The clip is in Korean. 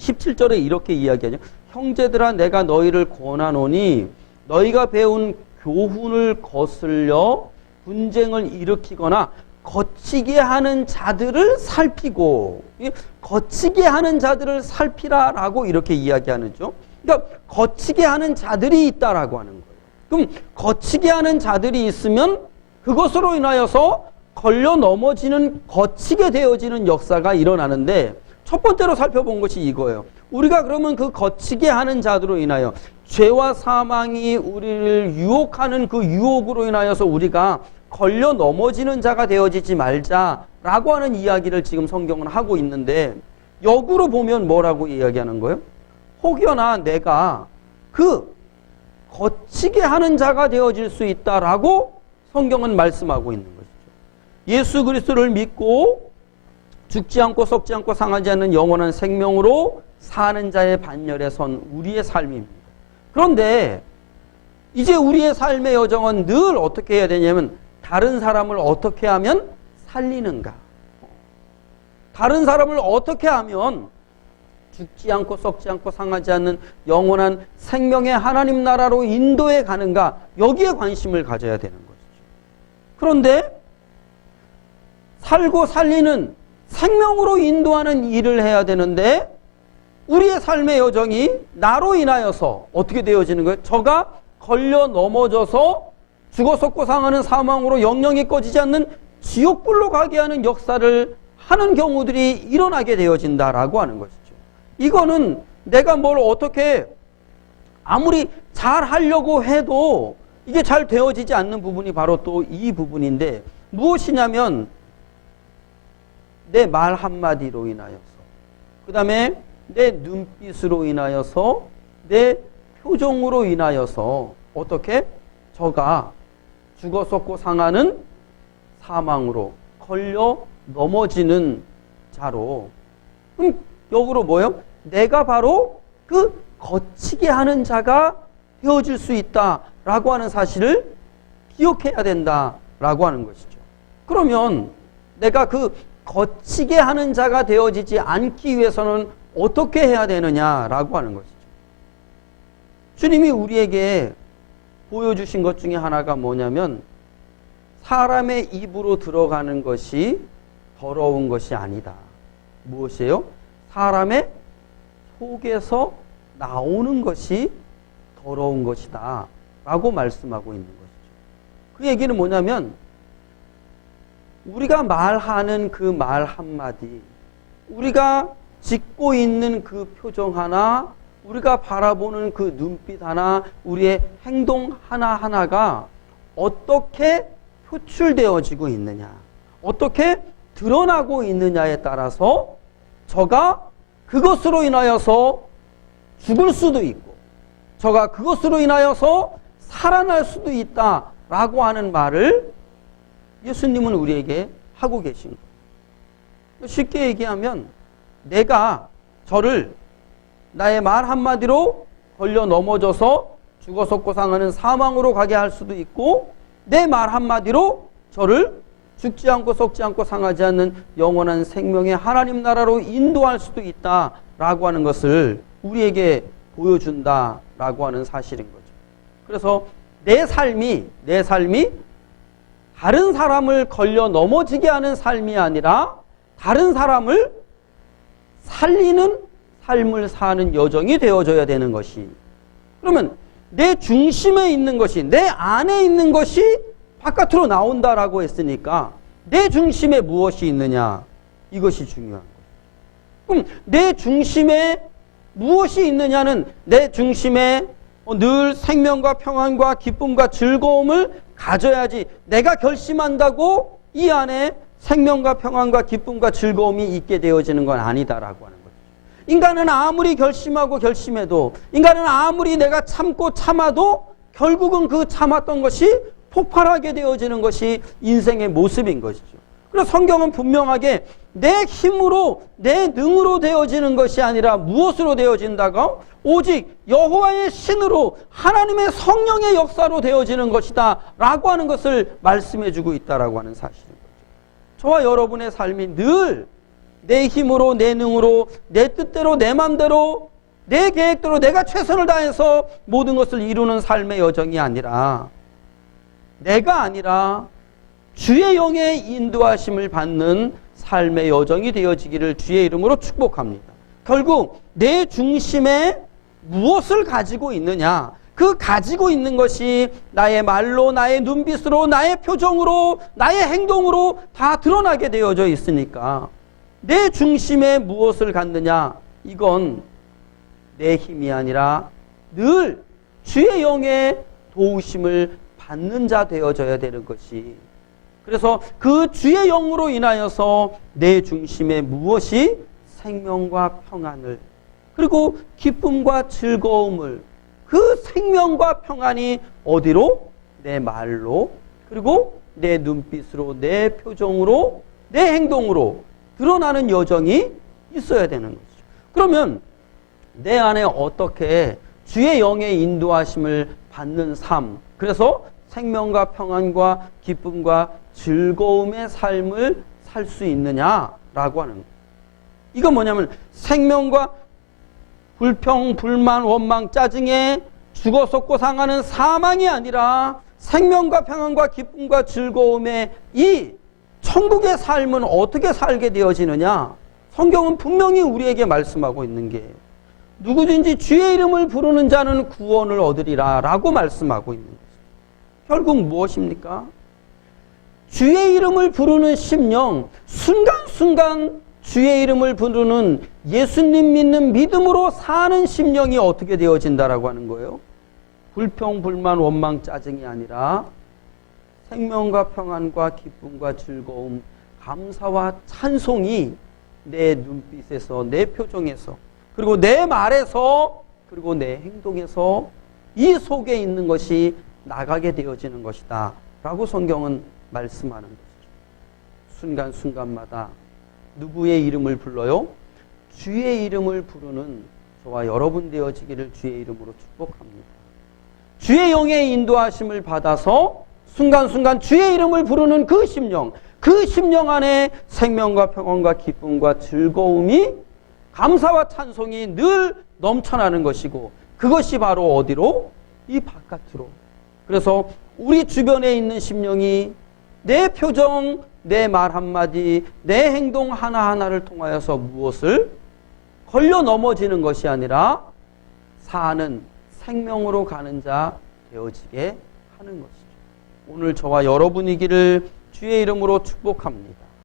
17절에 이렇게 이야기하죠. 형제들아 내가 너희를 권하노니 너희가 배운 교훈을 거슬려 분쟁을 일으키거나 거치게 하는 자들을 살피고, 거치게 하는 자들을 살피라라고 이렇게 이야기하는 죠. 그러니까 거치게 하는 자들이 있다라고 하는 거예요. 그럼 거치게 하는 자들이 있으면 그것으로 인하여서 걸려 넘어지는, 거치게 되어지는 역사가 일어나는데, 첫 번째로 살펴본 것이 이거예요. 우리가 그러면 그 거치게 하는 자들로 인하여 죄와 사망이 우리를 유혹하는 그 유혹으로 인하여서 우리가 걸려 넘어지는 자가 되어지지 말자라고 하는 이야기를 지금 성경은 하고 있는데, 역으로 보면 뭐라고 이야기하는 거예요? 혹여나 내가 그 거치게 하는 자가 되어질 수 있다라고 성경은 말씀하고 있는 것이죠. 예수 그리스도를 믿고 죽지 않고 썩지 않고 상하지 않는 영원한 생명으로 사는 자의 반열에 선 우리의 삶입니다. 그런데 이제 우리의 삶의 여정은 늘 어떻게 해야 되냐면, 다른 사람을 어떻게 하면 살리는가, 다른 사람을 어떻게 하면 죽지 않고 썩지 않고 상하지 않는 영원한 생명의 하나님 나라로 인도해 가는가, 여기에 관심을 가져야 되는 것이죠. 그런데 살고 살리는 생명으로 인도하는 일을 해야 되는데, 우리의 삶의 여정이 나로 인하여서 어떻게 되어지는 거예요? 저가 걸려 넘어져서 죽어 썩고 상하는 사망으로 영영이 꺼지지 않는 지옥불로 가게 하는 역사를 하는 경우들이 일어나게 되어진다라고 하는 것이죠. 이거는 내가 뭘 어떻게 아무리 잘 하려고 해도 이게 잘 되어지지 않는 부분이 바로 또 이 부분인데, 무엇이냐면 내 말 한마디로 인하여서, 그 다음에 내 눈빛으로 인하여서, 내 표정으로 인하여서 어떻게 저가 죽어 썩고 상하는 사망으로 걸려 넘어지는 자로, 역으로 뭐예요? 내가 바로 그 거치게 하는 자가 되어질 수 있다라고 하는 사실을 기억해야 된다라고 하는 것이죠. 그러면 내가 그 거치게 하는 자가 되어지지 않기 위해서는 어떻게 해야 되느냐라고 하는 것이죠. 주님이 우리에게 보여주신 것 중에 하나가 뭐냐면, 사람의 입으로 들어가는 것이 더러운 것이 아니다. 무엇이에요? 사람의 속에서 나오는 것이 더러운 것이다 라고 말씀하고 있는 것이죠. 그 얘기는 뭐냐면, 우리가 말하는 그 말 한마디, 우리가 짓고 있는 그 표정 하나, 우리가 바라보는 그 눈빛 하나, 우리의 행동 하나하나가 어떻게 표출되어지고 있느냐, 어떻게 드러나고 있느냐에 따라서 저가 그것으로 인하여서 죽을 수도 있고, 저가 그것으로 인하여서 살아날 수도 있다라고 하는 말을 예수님은 우리에게 하고 계신 거예요. 쉽게 얘기하면, 내가 저를 나의 말 한마디로 걸려 넘어져서 죽어 썩고 상하는 사망으로 가게 할 수도 있고, 내 말 한마디로 저를 죽지 않고 썩지 않고 상하지 않는 영원한 생명의 하나님 나라로 인도할 수도 있다라고 하는 것을 우리에게 보여준다라고 하는 사실인 거죠. 그래서 내 삶이 다른 사람을 걸려 넘어지게 하는 삶이 아니라 다른 사람을 살리는 삶을 사는 여정이 되어져야 되는 것이, 그러면 내 중심에 있는 것이, 내 안에 있는 것이 바깥으로 나온다라고 했으니까 내 중심에 무엇이 있느냐, 이것이 중요한 거예요. 그럼 내 중심에 무엇이 있느냐는, 내 중심에 늘 생명과 평안과 기쁨과 즐거움을 가져야지, 내가 결심한다고 이 안에 생명과 평안과 기쁨과 즐거움이 있게 되어지는 건 아니다라고 하는 거죠. 인간은 아무리 결심하고 결심해도, 인간은 아무리 내가 참고 참아도 결국은 그 참았던 것이 폭발하게 되어지는 것이 인생의 모습인 것이죠. 그래서 성경은 분명하게 내 힘으로, 내 능으로 되어지는 것이 아니라 무엇으로 되어진다고? 오직 여호와의 신으로, 하나님의 성령의 역사로 되어지는 것이다 라고 하는 것을 말씀해 주고 있다라고 하는 사실인 거죠. 저와 여러분의 삶이 늘 내 힘으로, 내 능으로, 내 뜻대로, 내 맘대로, 내 계획대로 내가 최선을 다해서 모든 것을 이루는 삶의 여정이 아니라 내가 아니라 주의 영의 인도하심을 받는 삶의 여정이 되어지기를 주의 이름으로 축복합니다. 결국 내 중심에 무엇을 가지고 있느냐, 그 가지고 있는 것이 나의 말로, 나의 눈빛으로, 나의 표정으로, 나의 행동으로 다 드러나게 되어져 있으니까 내 중심에 무엇을 갖느냐, 이건 내 힘이 아니라 늘 주의 영의 도우심을 받는 자 되어져야 되는 것이, 그래서 그 주의 영으로 인하여서 내 중심에 무엇이 생명과 평안을, 그리고 기쁨과 즐거움을, 그 생명과 평안이 어디로? 내 말로, 그리고 내 눈빛으로, 내 표정으로, 내 행동으로 드러나는 여정이 있어야 되는 거죠. 그러면 내 안에 어떻게 주의 영의 인도하심을 받는 삶, 그래서 생명과 평안과 기쁨과 즐거움의 삶을 살 수 있느냐라고 하는 거예요. 이건 뭐냐면 생명과 불평, 불만, 원망, 짜증에 죽어 썩고 상하는 사망이 아니라 생명과 평안과 기쁨과 즐거움의 이 천국의 삶은 어떻게 살게 되어지느냐? 성경은 분명히 우리에게 말씀하고 있는 게, 누구든지 주의 이름을 부르는 자는 구원을 얻으리라 라고 말씀하고 있는 거죠. 결국 무엇입니까? 주의 이름을 부르는 심령, 순간순간 주의 이름을 부르는 예수님 믿는 믿음으로 사는 심령이 어떻게 되어진다라고 하는 거예요? 불평, 불만, 원망, 짜증이 아니라 생명과 평안과 기쁨과 즐거움, 감사와 찬송이 내 눈빛에서, 내 표정에서, 그리고 내 말에서, 그리고 내 행동에서 이 속에 있는 것이 나가게 되어지는 것이다 라고 성경은 말씀하는 것이죠. 순간순간마다 누구의 이름을 불러요? 주의 이름을 부르는 저와 여러분 되어지기를 주의 이름으로 축복합니다. 주의 영의 인도하심을 받아서 순간순간 주의 이름을 부르는 그 심령, 그 심령 안에 생명과 평안과 기쁨과 즐거움이, 감사와 찬송이 늘 넘쳐나는 것이고, 그것이 바로 어디로? 이 바깥으로. 그래서 우리 주변에 있는 심령이 내 표정, 내 말 한마디, 내 행동 하나하나를 통하여서 무엇을? 걸려 넘어지는 것이 아니라 사는 생명으로 가는 자 되어지게 하는 것이죠. 오늘 저와 여러분이기를 주의 이름으로 축복합니다.